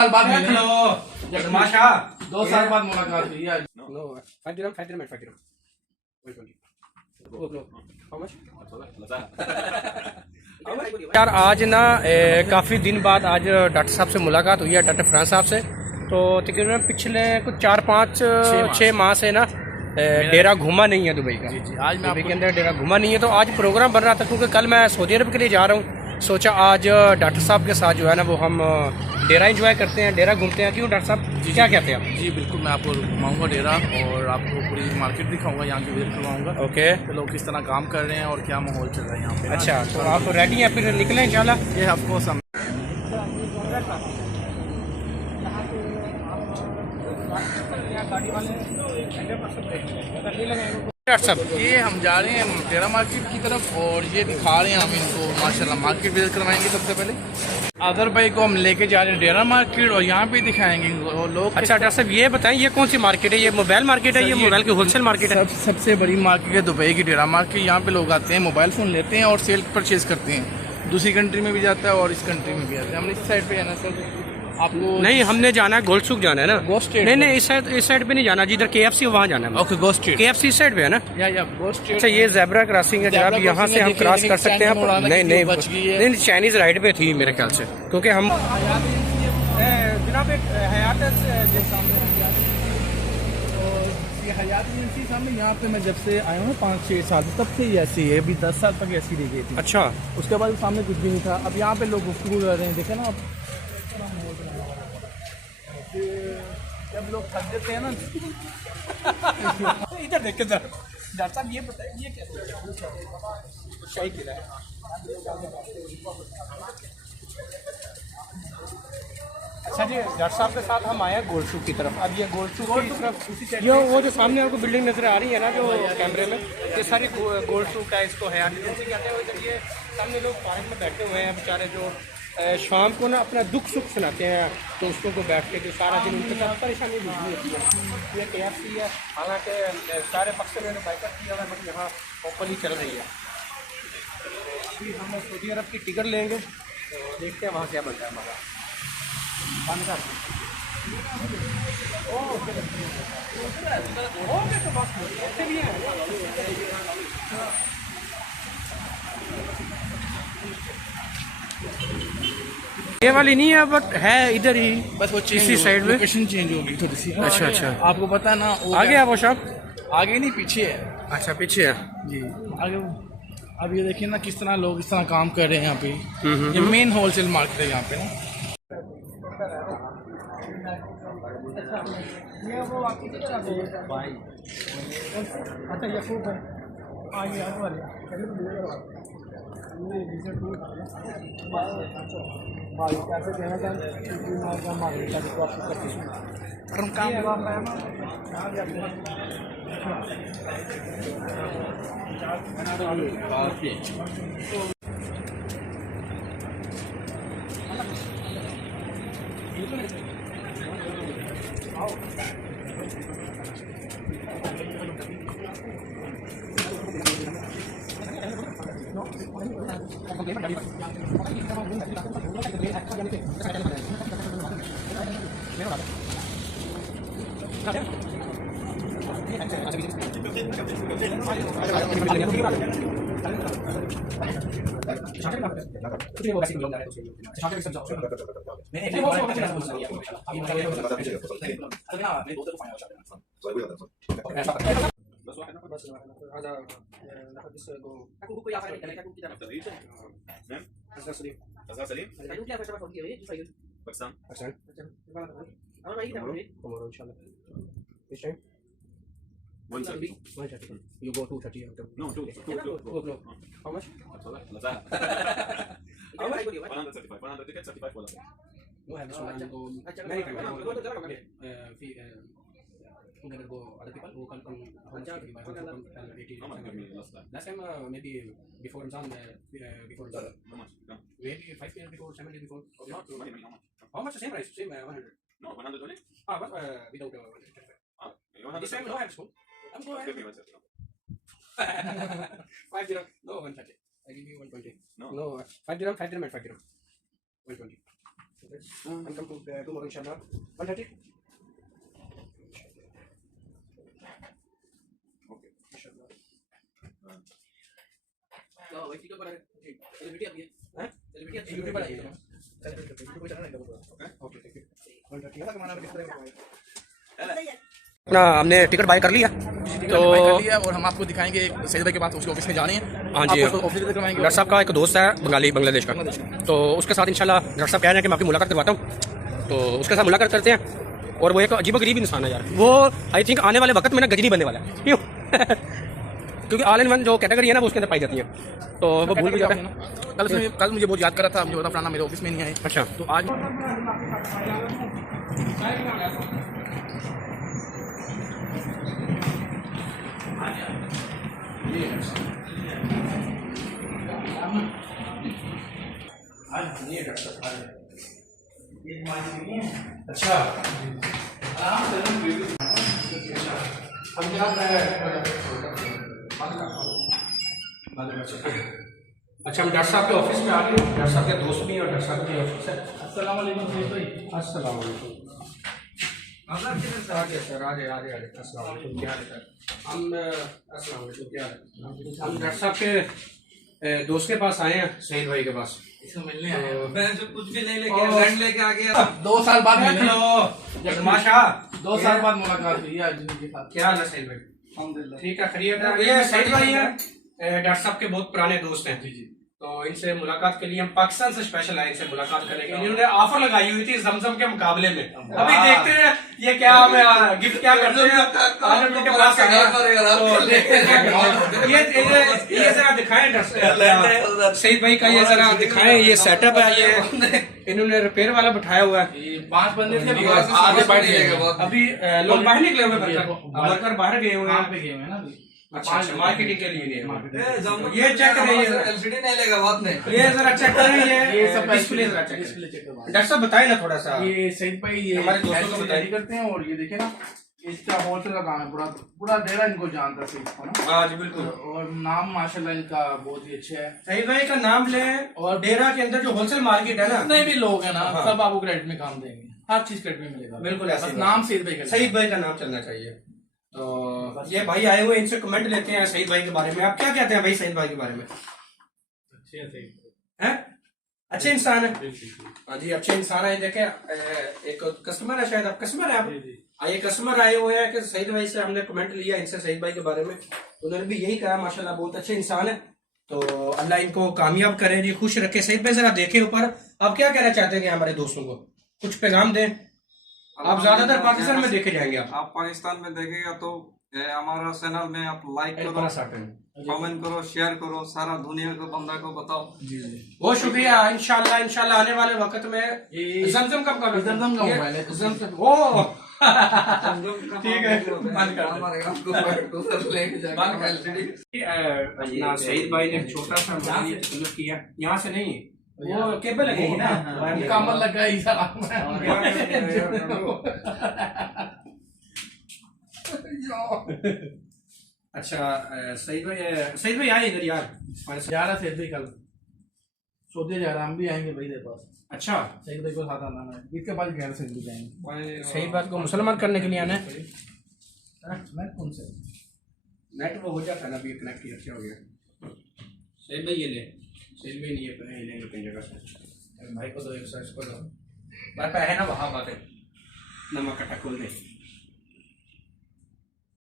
साल बाद मिले। हेलो माशा 2 साल बाद मुलाकात हुई है। नो 5 dirham 5 dirham 5 dirham 120 यार आज ना काफ़ी दिन बाद आज डॉक्टर साहब से मुलाकात हुई है, डॉक्टर फरहान साहब से। तो तकरीबन पिछले कुछ 4-5-6 माह से ना डेरा घूमा नहीं है दुबई का। जी आज मैं दुबई के अंदर डेरा घूमा नहीं है, तो आज प्रोग्राम बन रहा था क्योंकि कल मैं सऊदी अरब के लिए जा रहा हूँ। सोचा आज डॉक्टर साहब के साथ जो है ना वो हम डेरा एंजॉय करते हैं, डेरा घूमते हैं। क्यों डॉक्टर साहब क्या कहते हैं आप? जी बिल्कुल, मैं आपको घुमाऊंगा डेरा और आपको पूरी मार्केट दिखाऊंगा, यहाँ की विजिट करवाऊंगा। ओके, तो लोग किस तरह काम कर रहे हैं और क्या माहौल चल रहा है यहाँ पे। अच्छा तो आप रेडी हैं, फिर निकलें इंशाल्लाह। ये आपको डॉक्टर साहब ये हम जा रहे हैं डेरा मार्केट की तरफ और ये दिखा रहे हैं हम इनको माशाल्लाह मार्केट विजिट करवाएंगे। सबसे पहले अदर भाई को हम लेके जा रहे हैं डेरा मार्केट और यहाँ पे दिखाएंगे लोग। अच्छा डॉक्टर साहब ये बताएं, ये कौन सी मार्केट है? ये मोबाइल मार्केट है, ये मोबाइल की होलसेल मार्केट है? सबसे बड़ी मार्केट है दुबई की डेरा मार्केट। यहाँ पे लोग आते हैं, मोबाइल फ़ोन लेते हैं और सेल परचेज करते हैं। दूसरी कंट्री में भी जाता है और इस कंट्री में भी आता है। हमने इस साइड पे जाना सर आपको। नहीं, हमने जाना है गोल्ड सूक जाना है ना। गोस्ट स्ट्रीट नहीं इस साइड पे नहीं जाना, जिधर KFC वहाँ जाना है। ओके, गोस्ट स्ट्रीट KFC इस साइड पे है ना। या गोस्ट स्ट्रीट। अच्छा ये जेब्रा क्रॉसिंग है जनाब, यहाँ से हम क्रॉस कर सकते हैं? नहीं चाइनीज राइड पे थी मेरे ख्याल से, क्योंकि हम जनाब हयात एजेंसी सामने यहाँ पे मैं जब से आया हूँ 5-6 साल तब से ही ऐसी है। अभी 10 साल तक ऐसी रह गई थी। अच्छा, उसके बाद सामने कुछ भी नहीं था। अब यहाँ पे लोग गुफ्तगू कर रहे हैं, देखे ना आप। जब लोग थक जाते हैं ना इधर देख के डॉक्टर साहब ये बताइए ये कैसे शाही किला है? अच्छा जी, डॉक्टर साहब के साथ हम आए हैं गोल्ड सूक की तरफ। अब ये गोल्ड सूक की तरफ ये वो जो सामने आपको बिल्डिंग नजर आ रही है ना जो कैमरे में, ये सारी गोल्ड सूक है, इसको हयात एजेंसी कहते हैं। इधर ये सामने लोग पार्क में बैठे हुए हैं बेचारे, जो शाम को ना अपना दुख सुख सुनाते हैं दोस्तों को बैठ के, जो सारा दिन उनके साथ परेशानी गुजरी होती है। ये KFC है, हालांकि सारे पक्ष में बाइकआउट किया हुआ है, बट यहाँ ओपनली चल रही है। अभी हम सऊदी अरब की टिकट लेंगे तो देखते हैं वहाँ क्या बनता है हमारा। ये वाली नहीं है बट है इधर ही, बस वो इसी साइड में लोकेशन चेंज होगी थोड़ी सी। अच्छा अच्छा, आपको पता है ना आगे है वो शॉप? आगे नहीं पीछे है। अच्छा पीछे है जी आगे। अब ये देखिए ना किस तरह लोग इस तरह काम कर रहे हैं यहाँ पे। ये मेन होलसेल मार्केट है यहाँ पे ना। ये वो आपकी भाई अच्छा ये खूब है आगे आगे वाले भाई कैसे देना You go 230 after. No, two. How much? How much? 135. 100 tickets, 35 $. No, I have so many go many times. Together go other people who come from home by 80. How much give me last time? Last time maybe before Ramzan, before Ramzan. How much? No. Maybe 5 years before, 7 years before. Not too many. How much? How much? The same price, same 100. No, 100 only? But without 135. You 100? This time no, I have spoon. I'm going. Give me 130. 5 dirham. No, 130. I give you 120. No. No, 5 dirham, 5 dirham, and 5 dirham. 120. Welcome to tomorrow इंशाल्लाह 130 okay इंशाल्लाह तो वही ticket पर celebrity आ गई है celebrity आ YouTube पर आइए YouTube पर चैनल है ओके थैंक यू 130 का माना किस तरह का अपना हमने टिकट बाय कर लिया तो कर लिया और हम आपको दिखाएंगे सैयद भाई के पास उसके ऑफिस में जाने हैं। हाँ जी, आपको ऑफिस में करवाएंगे। डॉक्टर साहब का एक दोस्त है बंगाली बांग्लादेश का, तो उसके साथ इंशाल्लाह डॉक्टर साहब कह रहे हैं कि मैं आपकी मुलाकात करवाता हूँ, तो उसके साथ मुलाकात करते हैं। और वो एक अजीबोगरीब इंसान है यार, वो आई थिंक आने वाले वक्त में ना गजनी बनने वाला है। क्यों? क्योंकि ऑल इन वन जो कैटेगरी है ना वो उसके अंदर पाई जाती है, तो वो भूल भी जाता है ना। कल मुझे बहुत याद कर रहा था, मुझे बता फलाना मेरे ऑफिस में नहीं आए। अच्छा, तो आज अच्छा अच्छा, हम डॉक्टर साहब के ऑफिस में आ गए। डॉक्टर साहब के दोस्त भी हैं और डॉक्टर साहब के ऑफिस है। अस्सलाम वालेकुम सैयद भाई। अस्सलाम वालेकुम सर, आगे अस्सलाम वालेकुम, क्या हाल है? हम अस्सलाम वालेकुम, क्या हाल है? हम डॉक्टर साहब के दोस्त के पास आए हैं, सईद भाई के पास। इसको मिलने आए हो। मैं जो कुछ भी नहीं लेके लैंड लेके आ गया। 2 साल बाद मिले। हेलो माशा, 2 साल बाद मुलाकात हुई आज के साथ। क्या हाल है सईद भाई? अल्हम्दुलिल्लाह ठीक है, खैरियत है। ये सईद भाई है, डॉक्टर साहब के बहुत पुराने दोस्त हैं। जी जी। तो इनसे मुलाकात के लिए हम पाकिस्तान से स्पेशल आए इनसे मुलाकात करने के लिए। इन्होंने ऑफर लगाई हुई थी जमजम के मुकाबले में। अभी देखते हैं ये क्या हमें गिफ्ट क्या करते हैं। आज हम इनके पास आए हैं, तो देखते हैं। ये जरा दिखाएं सईद भाई का, ये जरा दिखाएं। ये सेटअप है, ये इन्होंने रिपेयर वाला बिठाया हुआ है। ये 5 बंदे थे, आगे बढ़ जाएगा। अभी लोग बाहर निकले हुए वर्कर बाहर गए हुए कहाँ हैं। पे गए हुए हैं ना अभी। अच्छा, मार्केटिंग के लिए गए हैं। ये ये चेक करें, एलसीडी नहीं लेगा बाद में। ये जरा चेक करें। ये सब डिस्प्ले जरा चेक डिस्प्ले चेक करवा। डॉक्टर साहब बताए ना थोड़ा सा। ये सईद भाई ये हमारे दोस्तों को ऐसे बताइए। जारी करते हैं और ये देखे ना इसका होलसेल का काम है, पूरा पूरा डेरा इनको जानता है सईद को ना। हाँ जी बिल्कुल। और नाम माशाल्लाह इनका बहुत ही अच्छा है। सईद भाई का नाम लें और डेरा के अंदर जो होलसेल मार्केट है ना, जितने भी लोग हैं ना हाँ। सब आपको क्रेडिट में काम देंगे, हर चीज क्रेडिट में मिलेगा। बिल्कुल ऐसे बस ही। नाम सईद भाई का सईद भाई का नाम चलना चाहिए। तो ये भाई आए हुए, इनसे कमेंट लेते हैं सईद भाई के बारे में। आप क्या कहते हैं भाई सईद भाई के बारे में? अच्छे हैं सईद हैं? अच्छे इंसान है। हाँ जी, अच्छे इंसान है। देखे एक कस्टमर है, शायद आप कस्टमर है आप। ये कस्टमर आए हुए हैं कि सईद भाई से हमने कमेंट लिया इनसे सईद भाई के बारे में, उन्होंने भी यही कहा माशाल्लाह बहुत अच्छे इंसान है। तो अल्लाह इनको कामयाब करे जी, खुश रखे। सईद भाई जरा देखे ऊपर, आप क्या कहना चाहते हैं हमारे दोस्तों को? कुछ पैगाम दें। आप ज्यादातर पाकिस्तान में देखे जाएंगे। आप पाकिस्तान में देखेगा तो हमारा चैनल में आप लाइक करो, कमेंट करो, शेयर करो, सारा दुनिया को बंदा को बताओ। बहुत शुक्रिया। इंशाल्लाह आने वाले वक्त में जमजम का जमजम का मोबाइल है। ओ ठीक है, बंद कर दो। हमारे गाँव को लेके जाकर एलसीडी। अपना सईद भाई ने छोटा सा मतलब किया, यहाँ से नहीं वो केबल लगेगी ना, मुकम्मल लगा ही सारा। अच्छा सईद भाई आए इधर यार हमारे साथ। जा रहा सईद भाई कल सऊदी जा रहा, हम भी आएंगे भाई तेरे पास। अच्छा, सईद भाई को साथ आना है, इसके बाद घर से भी जाएंगे। सईद भाई को मुसलमान करने के लिए आना है। मैं कौन से नेट वो हो जाता है ना, अभी कनेक्ट किया, अच्छा हो गया। सईद भाई ये ले, सईद भाई नहीं ये पैसे लेंगे कई जगह से। भाई को तो एक सर्च करो, बात है ना वहाँ बात है। नमक कट्टा खोल दे।